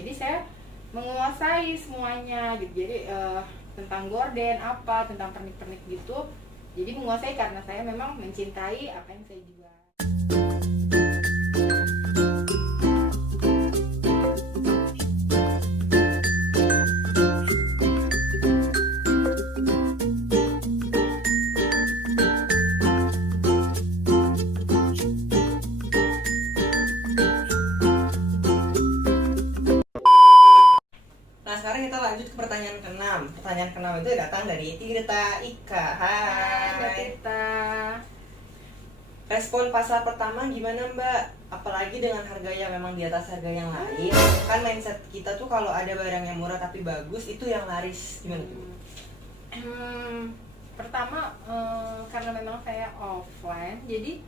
Jadi saya menguasai semuanya gitu. Jadi tentang gorden apa, tentang pernik-pernik gitu. Jadi menguasai karena saya memang mencintai apa yang saya jual. Nah, sekarang kita lanjut ke pertanyaan ke-6. Pertanyaan ke-6 itu datang dari Tirta Ika. Hai Mbak Hai. Tita. Respon pasar pertama gimana Mbak? Apalagi dengan harga yang memang di atas harga yang lain. Kan mindset kita tuh kalau ada barang yang murah tapi bagus itu yang laris. Gimana tuh? Pertama karena memang saya offline, jadi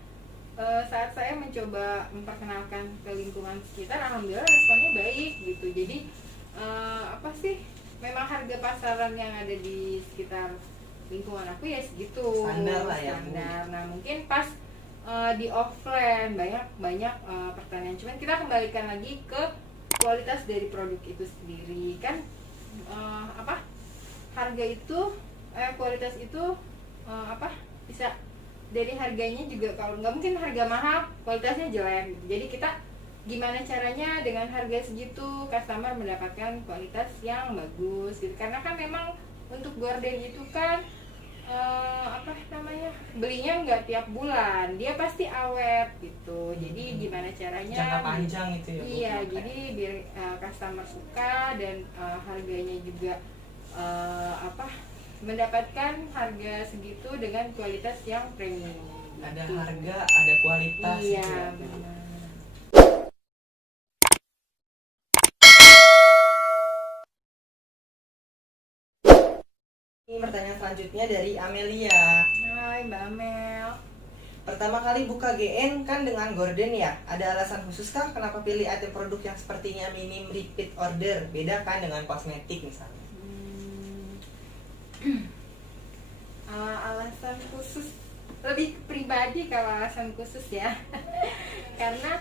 saat saya mencoba memperkenalkan ke lingkungan sekitar, alhamdulillah responnya baik gitu. Jadi apa sih, memang harga pasaran yang ada di sekitar lingkungan aku ya segitu Standar lah ya, Bu. standar. Nah mungkin pas di offline banyak pertanyaan, cuman kita kembalikan lagi ke kualitas dari produk itu sendiri kan. Harga itu kualitas itu bisa dari harganya juga. Kalau nggak, mungkin harga mahal kualitasnya jelek gitu. Jadi kita gimana caranya dengan harga segitu customer mendapatkan kualitas yang bagus gitu. Karena kan memang untuk gorden itu kan belinya nggak tiap bulan, dia pasti awet gitu. Jadi gimana caranya Jangka panjang itu ya, Bu. iya, jadi biar customer suka dan harganya juga mendapatkan harga segitu dengan kualitas yang premium. Ada gitu. harga, ada kualitas. Iya, gitu ya. benar. Ini pertanyaan selanjutnya dari Amelia. Hai Mbak Amel. Pertama kali buka GN kan dengan gorden ya. Ada alasan khusus kah kenapa pilih item produk yang sepertinya minim repeat order? Beda kan dengan kosmetik misalnya. Alasan khusus lebih pribadi kalau alasan khusus ya. Karena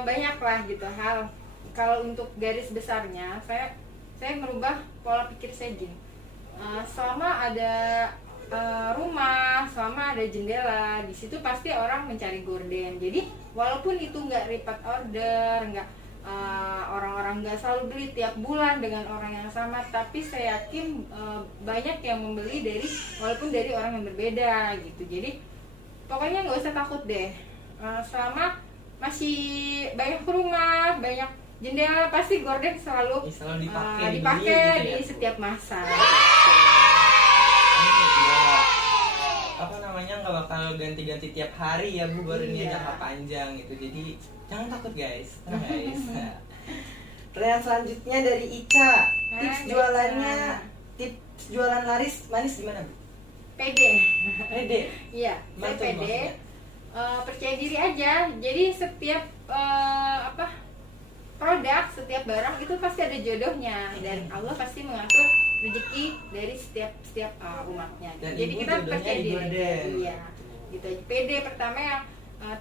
banyak lah gitu hal. Kalau untuk garis besarnya saya merubah pola pikir saya gini. Selama ada rumah, selama ada jendela, di situ pasti orang mencari gorden. Jadi walaupun itu nggak repeat order, nggak orang-orang nggak selalu beli tiap bulan dengan orang yang sama, tapi saya yakin banyak yang membeli walaupun dari orang yang berbeda gitu. Jadi pokoknya nggak usah takut deh. Selama masih banyak rumah, banyak jendela, pasti gorden selalu dipakai di ya, setiap masa. Nggak bakal ganti-ganti tiap hari ya Bu, gordennya Iya. jangka panjang gitu. Jadi jangan takut guys, tenang guys. Pertanyaan selanjutnya dari Ica. Tips Hai, jualannya, Ica. tips jualan laris manis gimana Bu? Pede. Pede. Iya, saya Betul, pede. maksudnya. Percaya diri aja. Jadi setiap produk, setiap barang itu pasti ada jodohnya, dan Allah pasti mengatur rezeki dari setiap umatnya. Dan Jadi Ibu kita jodohnya percaya di diri. gorden. Iya, gitu aja. Pede pertama yang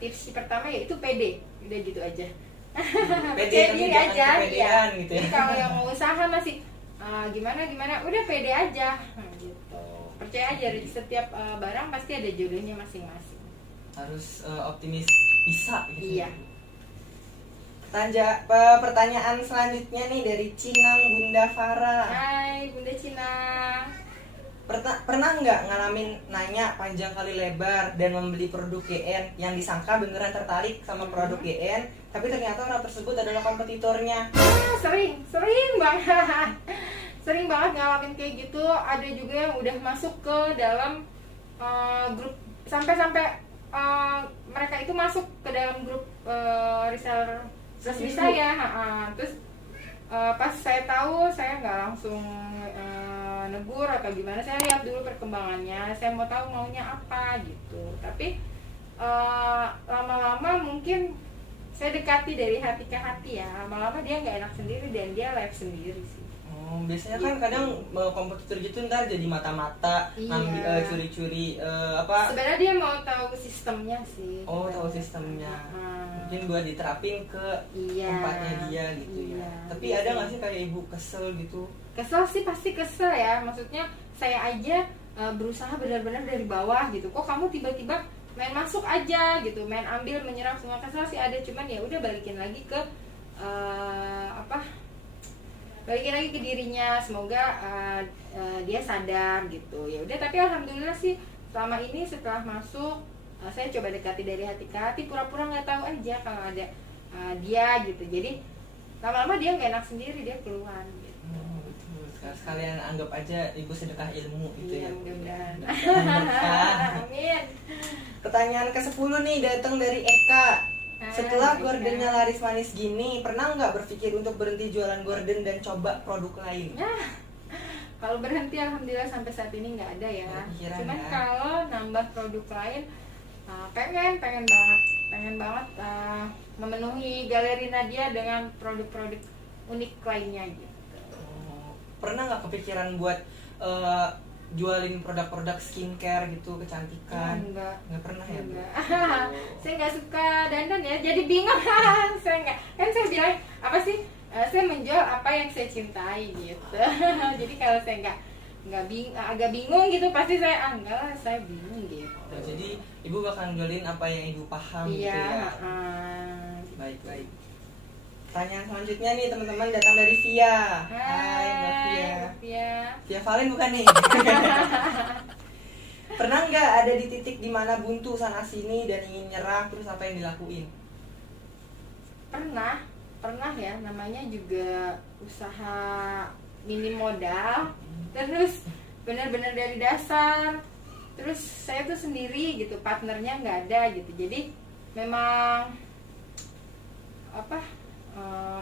tips pertama yaitu pede. Udah gitu aja. Pede Percaya tapi diri jangan aja. kepedean Iya. gitu ya. Jadi kalau yang mau usaha masih gimana, udah pede aja. Gitu. Percaya aja setiap barang pasti ada jodohnya masing-masing. Harus optimis bisa gitu. Iya. Pertanyaan selanjutnya nih dari Cinang Bunda Farah. Hai Bunda Cina. Pernah nggak ngalamin nanya panjang kali lebar dan membeli produk GN yang disangka beneran tertarik sama produk GN, tapi ternyata orang tersebut adalah kompetitornya? Sering banget. Sering banget ngalamin kayak gitu. Ada juga yang udah masuk ke dalam grup, sampai mereka itu masuk ke dalam grup reseller resmi saya. Terus pas saya tahu, saya nggak langsung negur atau gimana, saya lihat dulu perkembangannya, saya mau tahu maunya apa gitu. Tapi lama-lama mungkin saya dekati dari hati ke hati ya, lama-lama dia nggak enak sendiri dan dia live sendiri sih. Biasanya kan kadang kompetitor gitu ntar jadi mata-mata, ngambil curi-curi apa? Sebenarnya dia mau tahu sistemnya sih. Oh, tahu sistemnya. Mungkin buat diterapin ke tempatnya dia gitu ya. Tapi ada nggak sih kayak ibu kesel gitu? Kesel sih pasti kesel ya. Maksudnya saya aja berusaha benar-benar dari bawah gitu. Kok kamu tiba-tiba main masuk aja gitu, main ambil menyerap semua. Kesel sih ada, cuman ya udah balikin lagi ke balikin lagi ke dirinya, semoga dia sadar gitu. Ya udah, tapi alhamdulillah sih selama ini setelah masuk saya coba dekati dari hati ke hati, pura-pura nggak tahu aja kalau ada dia gitu. Jadi lama-lama dia nggak enak sendiri, dia keluar gitu. Betul. Sekalian anggap aja ibu sedekah ilmu gitu ya. Mudah-mudahan. Amin. Pertanyaan ke-10 nih datang dari Eka. Setelah gordennya laris manis gini, pernah nggak berpikir untuk berhenti jualan gorden dan coba produk lain? Nah, kalau berhenti alhamdulillah sampai saat ini nggak ada ya. Cuman ya. kalau nambah produk lain, pengen banget memenuhi galeri Nadia dengan produk-produk unik lainnya gitu. Pernah nggak kepikiran buat jualin produk-produk skincare gitu, kecantikan? Nggak pernah ya, Bu? Saya nggak suka dandan ya, jadi bingung. Saya nggak, kan saya bilang apa sih? Saya menjual apa yang saya cintai gitu. Jadi kalau saya agak bingung gitu, pasti saya enggak lah, saya bingung gitu. Jadi ibu bakal jualin apa yang ibu paham gitu ya? Baik. Pertanyaan selanjutnya nih teman-teman datang dari Via. Hai Mbak Via. Via Valen bukan nih? Pernah nggak ada di titik dimana buntu sana sini dan ingin nyerah, terus apa yang dilakuin? Pernah ya, namanya juga usaha minim modal, terus benar-benar dari dasar, terus saya tuh sendiri gitu, partnernya nggak ada gitu. Jadi memang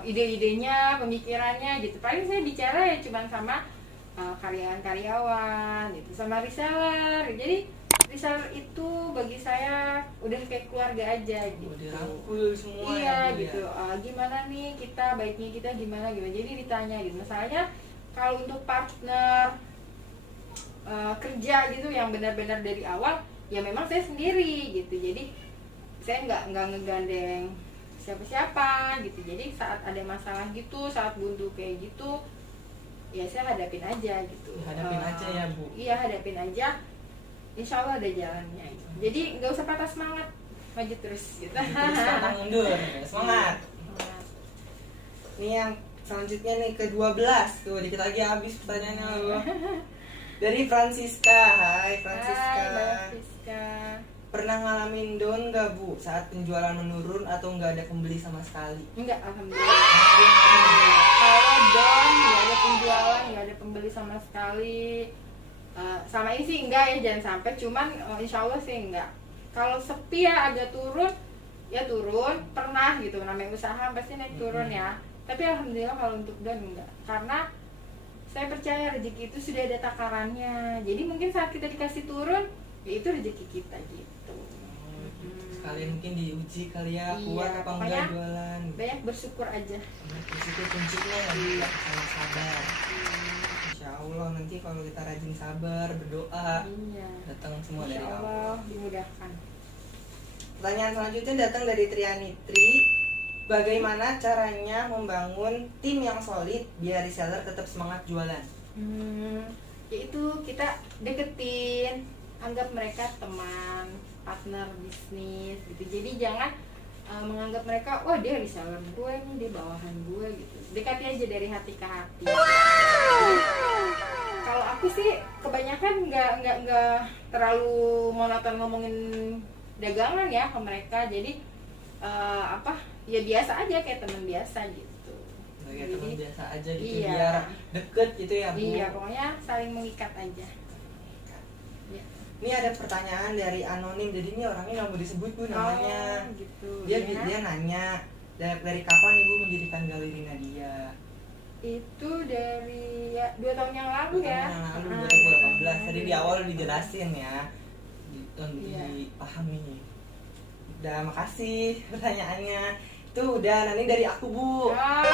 ide-idenya, pemikirannya gitu. Paling saya bicara ya cuma sama karyawan gitu, sama reseller. Jadi reseller itu bagi saya udah kayak keluarga aja gitu. Dirangkul semua. Iya gitu. Gimana nih kita, baiknya kita gimana. Jadi ditanya gitu. Misalnya kalau untuk partner kerja gitu yang benar-benar dari awal, ya memang saya sendiri gitu. Jadi saya nggak ngegandeng siapa-siapa gitu. Jadi saat ada masalah gitu, saat buntu kayak gitu, ya saya hadapin aja gitu. Aja ya, Bu. Iya, hadapin aja. Insya Allah ada jalannya gitu. Jadi nggak usah patah semangat, maju terus gitu. Terus mundur, semangat. Ini yang selanjutnya nih ke-12 tuh, dikit lagi habis pertanyaannya loh. Dari Francisca. Hai Francisca. Pernah ngalamin down nggak Bu saat penjualan menurun atau nggak ada pembeli sama sekali? Enggak, alhamdulillah. Kalau down nggak ada penjualan, nggak ada pembeli sama sekali. Sama ini sih enggak ya, jangan sampai. Cuman insya Allah sih enggak. Kalau sepi ya agak turun, ya turun. Pernah gitu, namanya usaha pasti naik turun ya. Tapi alhamdulillah kalau untuk down enggak. Karena saya percaya rezeki itu sudah ada takarannya. Jadi mungkin saat kita dikasih turun, ya itu rezeki kita gitu. Sekalian mungkin diuji kali ya, kuat apa enggak jualan. Banyak bersyukur aja. Bersyukur kuncinya ya, sama sabar. Insya Allah nanti kalau kita rajin sabar, berdoa, datang semua dari Allah. Dimudahkan. Pertanyaan selanjutnya datang dari Trianitri. Bagaimana caranya membangun tim yang solid biar reseller tetap semangat jualan? Yaitu kita deketin, anggap mereka teman, partner bisnis gitu. Jadi jangan menganggap mereka, wah dia reseller gue nih, dia bawahan gue gitu. Dekati aja dari hati ke hati. Kalau aku sih kebanyakan nggak terlalu monoton ngomongin dagangan ya ke mereka. Jadi ya biasa aja kayak teman biasa gitu. Kayak teman biasa aja gitu, iya, biar deket gitu ya Bu. Iya, pokoknya saling mengikat aja. Ini ada pertanyaan dari anonim, jadi ini orangnya nggak mau disebut Bu namanya. Gitu, dia nanya dari kapan Ibu mendirikan Galeri Nadia? Itu dari 2 tahun yang lalu 2 ya. tahun yang lalu, 2018. Tadi di awal dijelasin ya, dipahami. Udah, makasih pertanyaannya. Itu udah, nanti dari aku Bu. Iya,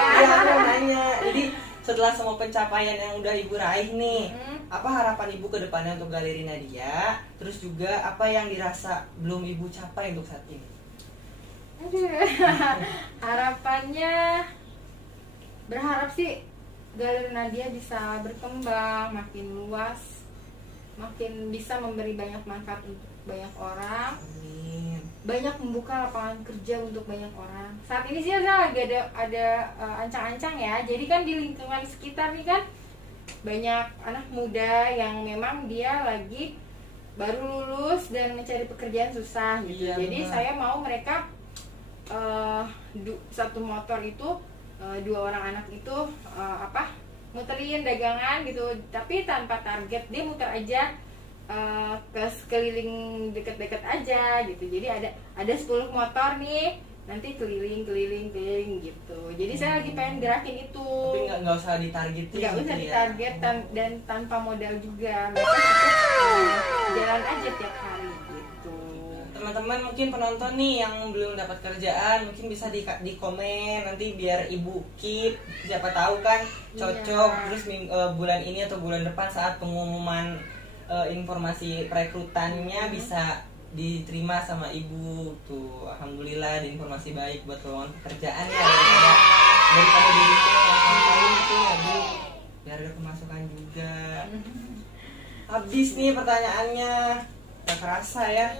Iya, aku mau nanya. Jadi setelah semua pencapaian yang udah ibu raih nih, apa harapan ibu ke depannya untuk Galeri Nadia? Terus juga apa yang dirasa belum ibu capai untuk saat ini? Aduh. Harapannya, berharap sih Galeri Nadia bisa berkembang makin luas, makin bisa memberi banyak manfaat untuk banyak orang, Amin. banyak membuka lapangan kerja untuk banyak orang. Saat ini sih lagi ada ancang-ancang ya. Jadi kan di lingkungan sekitar nih kan banyak anak muda yang memang dia lagi baru lulus dan mencari pekerjaan susah gitu. Iya, Jadi benar. saya mau mereka satu motor itu, 2 orang anak itu muterin dagangan gitu, tapi tanpa target, dia muter aja ke sekeliling deket-deket aja gitu. Jadi ada 10 motor nih, nanti keliling gitu. Jadi saya lagi pengen gerakin itu. Tapi nggak usah ditargetin. Nggak usah gitu ya. ditarget dan tanpa modal juga. Mereka cukup jalan aja tiap hari gitu. Teman-teman mungkin penonton nih yang belum dapat kerjaan mungkin bisa di komen nanti biar ibu keep, siapa tahu kan cocok. Iya. Terus bulan ini atau bulan depan saat pengumuman informasi perekrutannya bisa diterima sama ibu tuh. Alhamdulillah ada informasi baik buat lowongan pekerjaan ya, daripada di rumah yang tahu itu ya bu, biar ada pemasukan juga. Habis nih pertanyaannya, gak kerasa ya.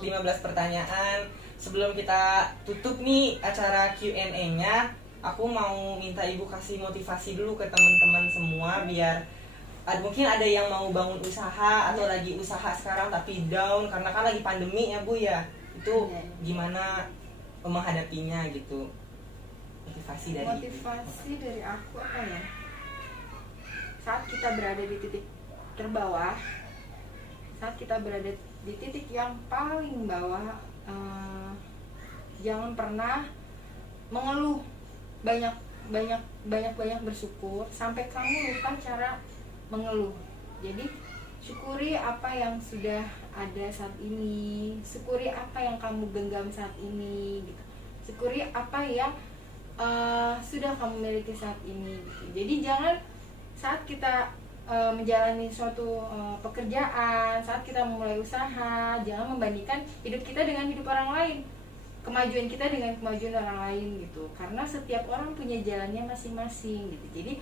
15 pertanyaan. Sebelum kita tutup nih acara Q&A-nya, aku mau minta ibu kasih motivasi dulu ke teman-teman semua biar mungkin ada yang mau bangun usaha atau lagi usaha sekarang tapi down karena kan lagi pandemi ya bu ya. Itu gimana menghadapinya gitu? Motivasi dari aku apa ya? Saat kita berada di titik terbawah, saat kita berada di titik yang paling bawah, jangan pernah mengeluh, banyak bersyukur sampai kamu lupa cara mengeluh. Jadi syukuri apa yang sudah ada saat ini, syukuri apa yang kamu genggam saat ini gitu. Syukuri apa yang sudah kamu miliki saat ini gitu. Jadi jangan saat kita menjalani suatu pekerjaan, saat kita memulai usaha, jangan membandingkan hidup kita dengan hidup orang lain, kemajuan kita dengan kemajuan orang lain gitu. Karena setiap orang punya jalannya masing-masing gitu. Jadi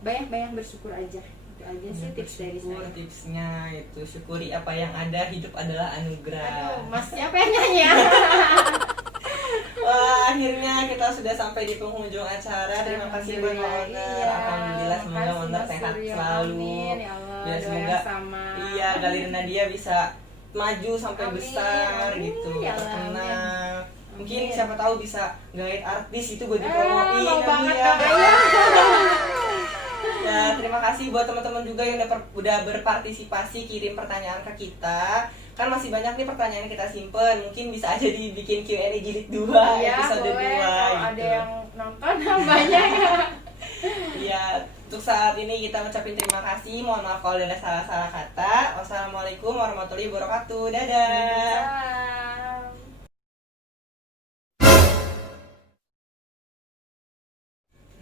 banyak bersyukur aja. Itu aja sih tips dari saya. Tipsnya itu syukuri apa yang ada, hidup adalah anugerah. Aduh, Mas siapa yang nyanyi ya? Wah, akhirnya kita sudah sampai di penghujung acara. Terima kasih buat Mbak Ona. Iya, Alhamdulillah semoga makasih, Ona Mas sehat Surya. selalu. Amin, ya Allah, Ya doa semoga sama. iya Galeri Nadia bisa maju sampai Amin, besar amin, gitu, ya Allah, terkenal. Mungkin Amin. siapa tahu bisa guide artis itu gue dipromoin mau ya, Bu, banget ya. Kak Aya. Ya, terima kasih buat teman-teman juga yang udah berpartisipasi kirim pertanyaan ke kita. Kan masih banyak nih pertanyaan yang kita simpen. Mungkin bisa aja dibikin Q&A jilid 2, Iya, episode 2 boleh kalau gitu. ada yang nonton banyak ya. Iya, untuk saat ini kita ngucapin terima kasih. Mohon maaf kalau ada salah-salah kata. Wassalamualaikum warahmatullahi wabarakatuh. Dadah. Salam.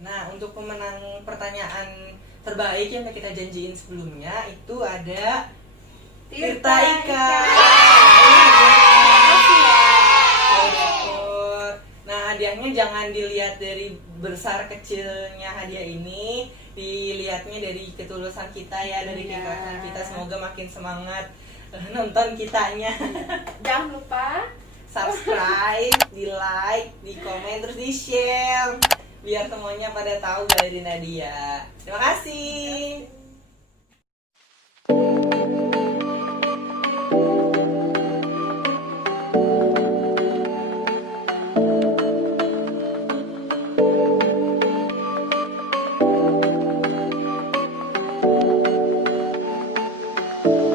Nah, untuk pemenang pertanyaan terbaik yang kita janjiin sebelumnya itu ada Tirta Ika. Makasih ya. Nah, hadiahnya jangan dilihat dari besar kecilnya hadiah ini, dilihatnya dari ketulusan kita ya, dari Iya. keikhlasan kita. Semoga makin semangat nonton kitanya. Jangan lupa Subscribe, di like, di komen, terus di share biar semuanya pada tahu Galeri Nadia. Terima kasih.